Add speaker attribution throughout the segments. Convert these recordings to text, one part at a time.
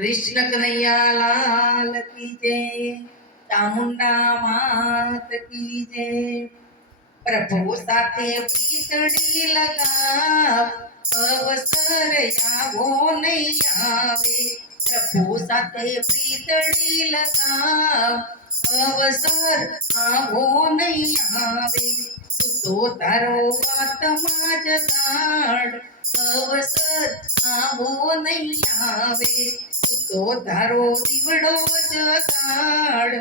Speaker 1: कृष्ण कन्हैया लाल की जय, चामुंडा मात की जय। प्रभु साथे पीतड़ी लगा अवसर यावो नहीं आवे। प्रभु साथे पीतड़ी लगा अवसर आवो नहीं आवे। सुतो तारो आत्मा जगाड़ તું તારો દીવડો જગાડ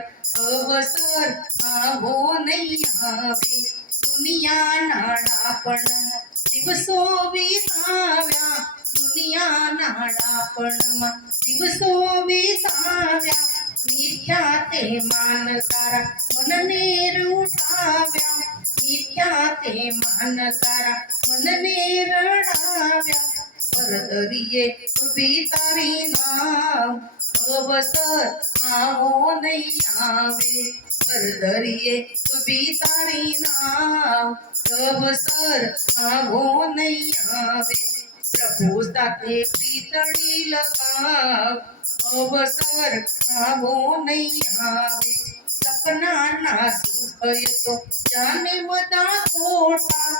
Speaker 1: અવસર આવો નહીં આવે. દુનિયા નાડા પણ દિવસો વિતાવ્યા. દુનિયાના ડાપણમાં દિવસો વિતાવ્યા. મિથ્યા તે માન તારા મનને રૂઠાવ્યા. મિથ્યા તે માન તારા મનને રડાવ્યા. પરદરીએ ઉભી તારી નામ અવસર આવો નહીં આવે પરદરીએ ઉભી તારી નામ અવસર આવો નહીં આવે પ્રભુ સાથે પ્રીતળી લગાવ અવસર આવો નહીં આવે સપનાના સુખય તો જાણે બધા ખોટા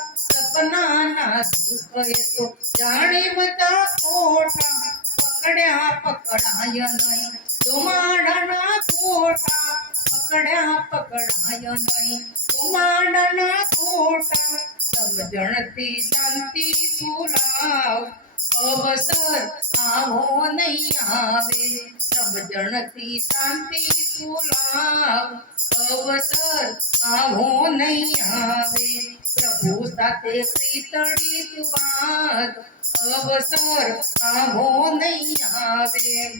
Speaker 1: સપનાના સુખય તો જાણે બધા ખોટા પકડ્યા પકડાય નહીં. ધુમાડાના ખોટા પકડ્યા પકડાય નહીં. ધુમાડાના ખોટા સમજણથી શાંતિ તુલાવ અવસર આવો નહીં આવે. સમજણથી શાંતિ તુલાવ અવસર આવો નહીં આવે. સાથે પ્રીતળી તુબાદ અવસર આવો નહીં આવે.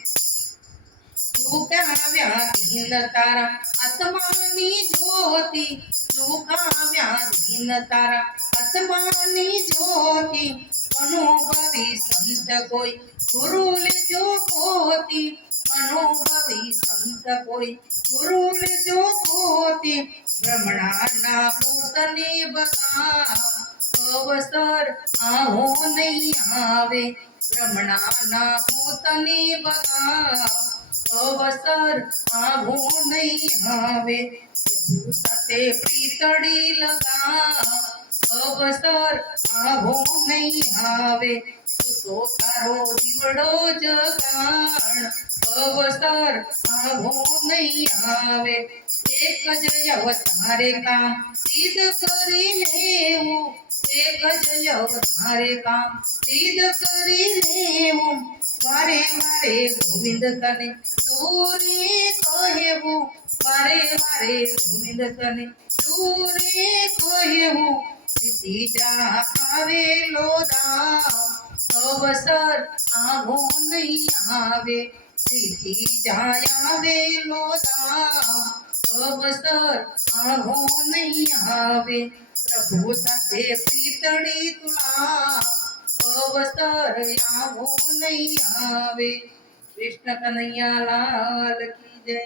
Speaker 1: સંત કોઈ ગુરુ લેજો પોતી અનુભવી સંત કોઈ ગુરુ લેજો પોતી ભ્રમણાના ભૂતને બગાવ અવસર આવો નહીં આવે ભ્રમણાના ભૂતને બગાવ અવસર આવો નહીં આવે પ્રભુ સાથે પ્રીતળી લગાવ અવસર આવો નહીં આવે તું તો તારો દીવડો જગાણ અવસર આવો નહીં આવે एक जयो तारे काम सिद्ध करी लेऊ एक जयो तारे काम सिद्ध करी लेऊ वारे वारे गोविंद तने सूरे कहेऊ वारे वारे गोविंद तने सूरे कहेऊ सिद्धि जा पावे लोदाम अवसर आगो नहीं आवे। सिद्धि जाया वे लोदा અવસર આવો નહીં આવે પ્રભુ સાથે પ્રીતળી તુલા અવસર આવો નહીં આવે કૃષ્ણ કનૈયા લાલ કી જય